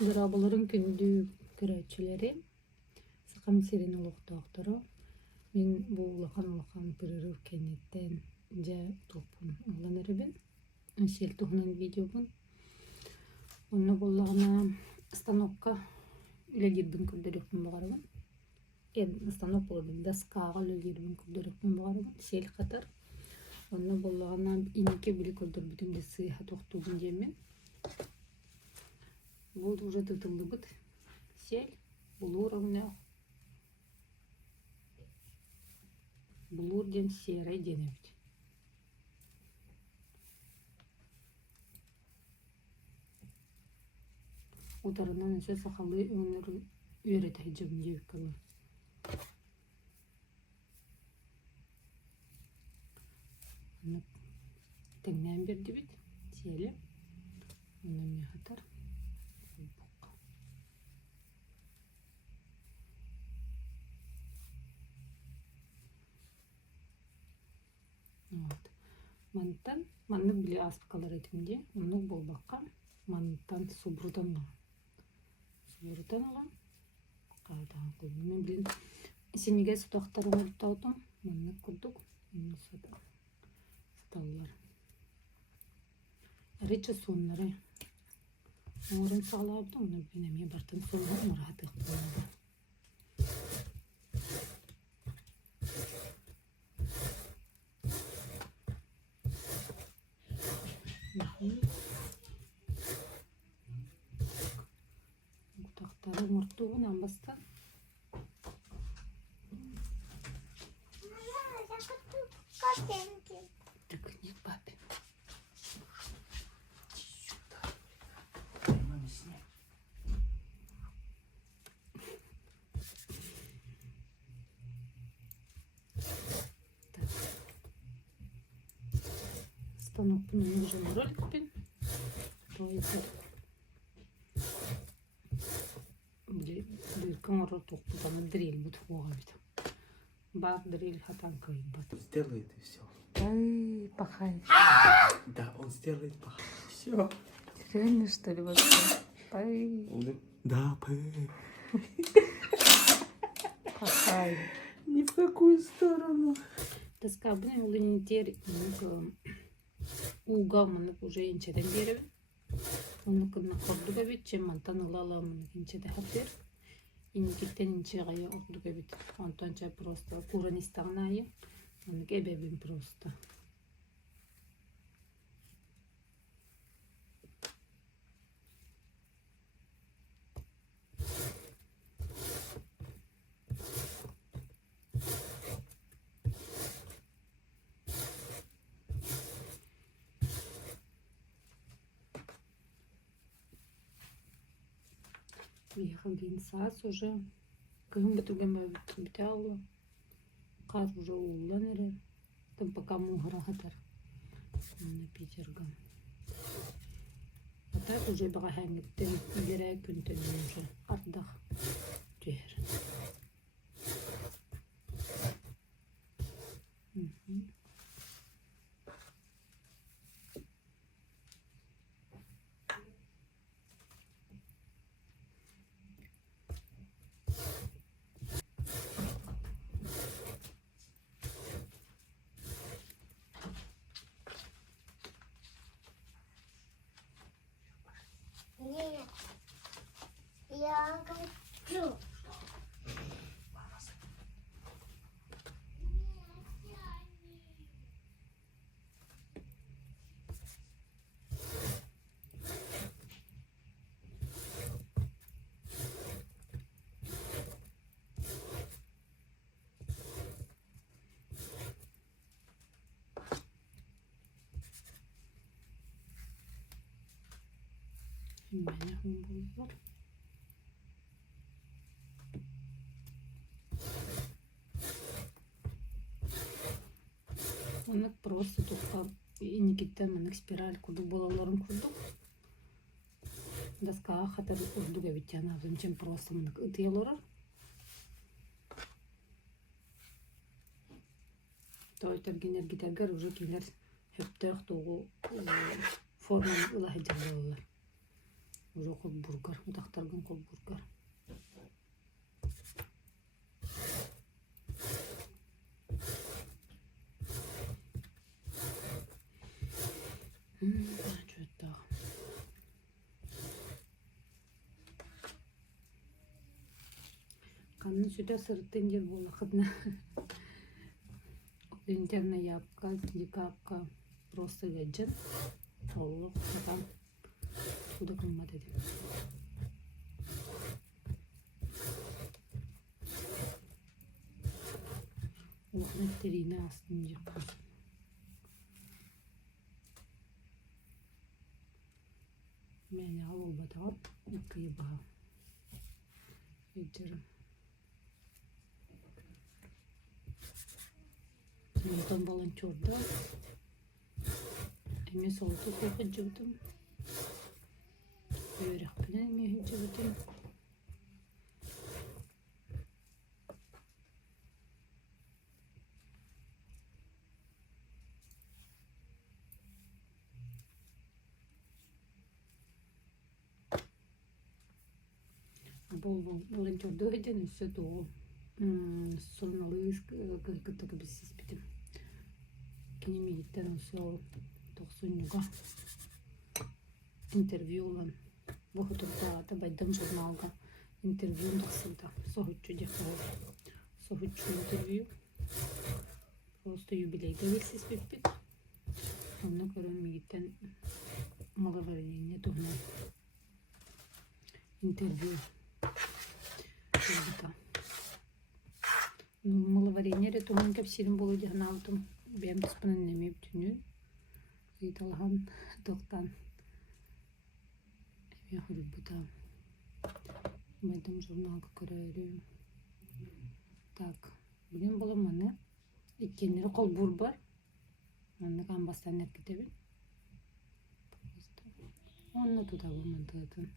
Darabaların kündü kıraççıları sakam sirin oluqtaqtara. Men bu ulaqan pırırır kennetten ja topun olanırıbın. Şel tohunan videobun. Onu bollağına stanokka üle girbin kürdürükün bağırıbın. Stanok boladın daskağa üle girbin kürdürükün bağırıbın. Şel qatar. Onu bollağına ineke bile kürdür bütün de sıyha toxtuğun jemin. Bu уже tıtıldı bıt. Şel bulur amına. Bulur den şere denebit. Utarından önce sakalı öneri öğreteceğim diye kalır. Tengnen bir dibit. Şöyle. Onu hatar. Mantan, manlık bile asıp kalır etimde. Onu bol bakan. Mantan subrudan mı? Subrudan olan. Kağıdan koyayım. Ben bilin. Sinige su taxtarımı tutaldım. Manlık kurduk. Onu satallar. Reçe sonları. Umarım sağlardı. Onu benim yapardım. Sonları rahat ettim. Taxtarı murtuğun ambastan. Так, нет, папе. Станок bunun уже ролик пин. То это. Блин, камера тут там дрель будет вогавить. Баб дрель хатан кайбат. Сделает и все. Ай, пахай. Да, он сделает пахать. Все. Реально что ли вообще? Пай. Да, Пахай. ни в какую сторону. Тоска бune улын тер уга мынык уже инчеден бери. Onu kına kordu bebet çemantan alalım inçede hafter. İnkitten inçe gaya okdu bebet. Ondan просто kuran istanayı. Onu gebebim просто. Ехал один сас уже. Кым бутугем битало. Кар уже уланere. Там пока мугра хатар. На Питергам. А так уже багахангеттен бирэ күнтен уже ардах түйер. Нет, я хочу. Мене було. Onu просто тукка иникиттен меник спираль курдук балаларын курдук. Даскага хатар урдук эбиттен абзым чем просто меник ытыялорар. Toytar giner giderger уже кинер heptök doğu formun ılah ediyorlar. Уже kol burger, udaktargın kol burger. Çöt daha. Kanını süte sırıttın yer bolla kıdına. Интерна ябка, никакка, просто леджен. Олук, там туда кылма деди. Олукны терine астын жакка. Мени алып батаган, кыйбага. Эджерим. Там волонтерда. Эми солту кылып жүрдүм. Бөйрөк менен эми жүрдүм. Бул волонтердо эден үсө доо. Сонналыс кыттык бисиз битим. Кинемигиттен үсө 90-га интервью улан. Бу фотографта байдым журналга интервью тасылда. Сохучу жакка. Сохучу интервью. Просто юбилейде бисиз бит. Онна көрөмигиттен малаварение тугна. Интервью. Малаварение туган кепсирин болу жана алдым. Бем туспанын неме бүтүнү. Ыйталган токтан. Эме хурбута. Майдам журналга көрөрүм. Так, бүгүн болом аны. Иккенери кол бур бар. Аны камбастан эркитебин. Онна туда болмантатын.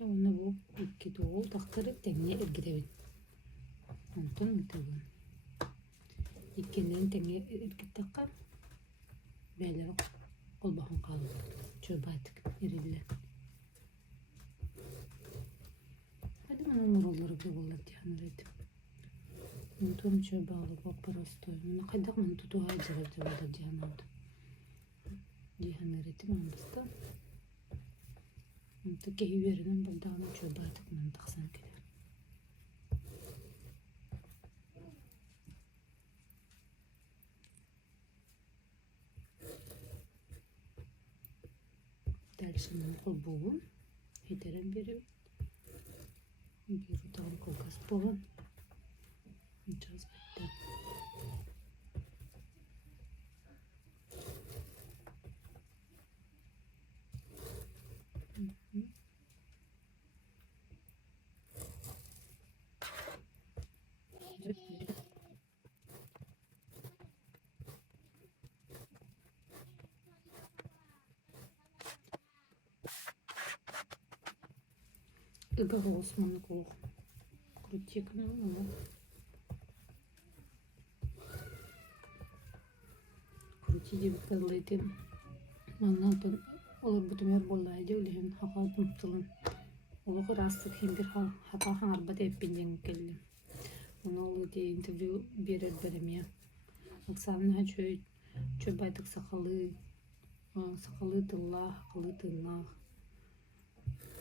Onu bu iki doğul taktırıp tenge ergidevin. Ondan mütevin. İkinin tenge ergid takar. Beyleri kol bakın kalın. Çöp aytık erille. Hadi bana nurulları bir olur diyanır edim. Ondan çöp alıp paparostoy. Onu kaydak mı tutu haycılar diyanırdı. Diyanır edim andızda. Тукеги веренен бардагын чөбатык мен таксан келер. Дальше мен кол бугун, хитерен берип, бир утаган колгас болгон. Час битти. Ыгага Османны кол. Крутикны аны. Крути деп кылдым. Андан олар бүтүмөр боллайды үлен хакатым тылын. Олугу растык химбир хакахан арбат эппенден келди. Оны олуде интервью берер береме. Оксана чөбайтык сакалы тылла, хакалы тылла.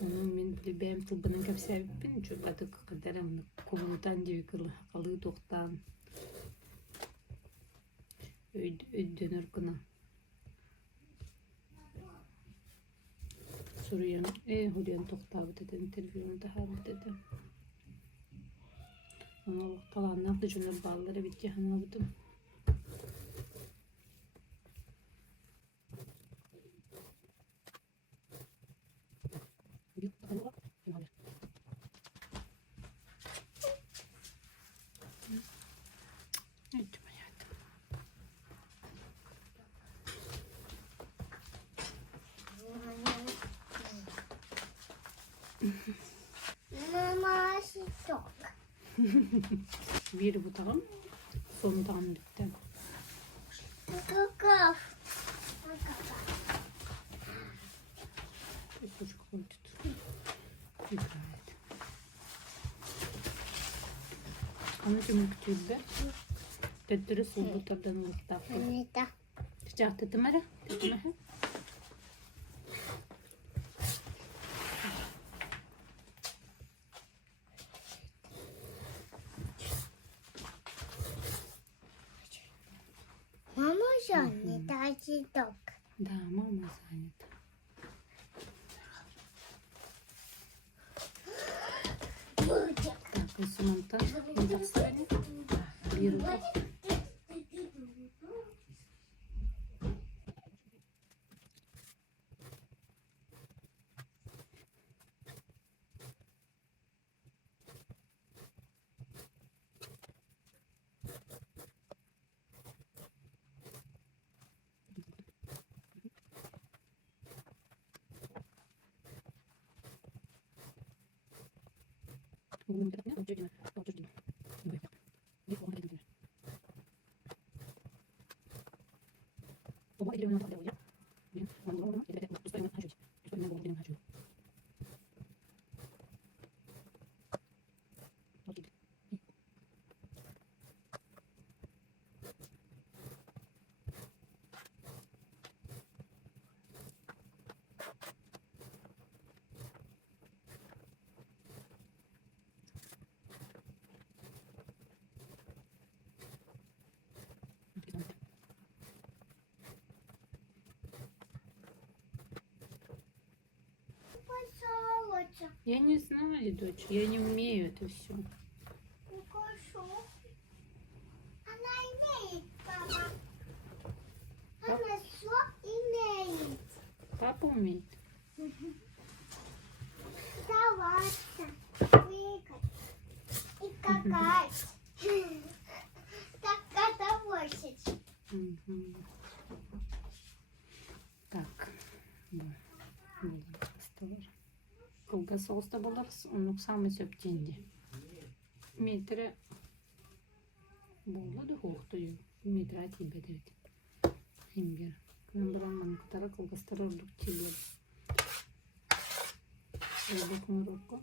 Onu men bilbem tıbbının kapsayıpın çöpatık kadarım komutan diye kalı toktan ödünür kına soruyan huriyan toktağı dedi interview'unu daha dedi onu talanlar da cümle bağları bitti hanımladım. Mama, Bir butağım. Sondan bitti. Kakaf. Bir buçuk koy tut. Gayet. Anacığım kütüğü Tetleri soldu tadan lıkta. Nita. Sıcak dedim ara. Dedim ara. Mama żony daje dok. Да, мама занята. Так, инструмента. Индексование. Беру. Пожалуйста. Я не знаю, дочь, я не умею это все. Покажу. Она имеет, папа. Она все имеет. Папа умеет. Даваться, прыгать и какать. Так удовольствие. Мгм. Так. Колбаса остабаларыз, оның самы сөптенде. Метрі болды хоқты метрі атибеді. Химбер. Күн бұранның құтары колбастары ұрдық телер. Ұрдық мұрыққа.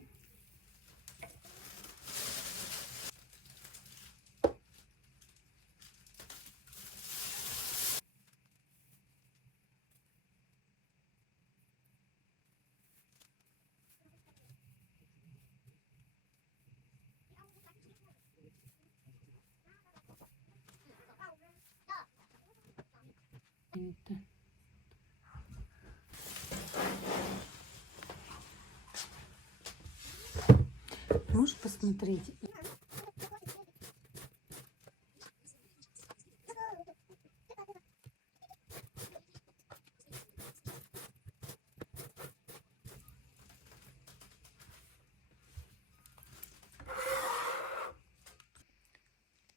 Это. Можешь посмотреть?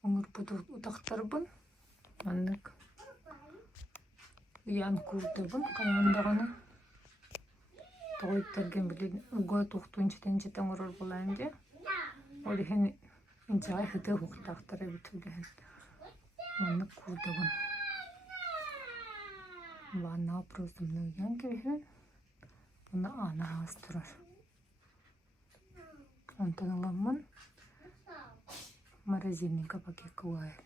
Оңыр бұды ұтақтарбын. Андық. Ян курдыбын, қаяндағаны. Тоғыттарген білін ұға тоқтуыншыдан жетен ұрыр болайынды. Ол ехен инчағай хыты ұқтақтары бүтілден. Андық курдыбын. Ванна просто ян керехен. Бұны ана астырар. Онтан аламын. Морозильника пакет куайыл.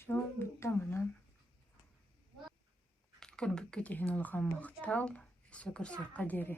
Все, бітті мұнан. Кірбік кетехін олған мақтал, сөкір сөққа дері.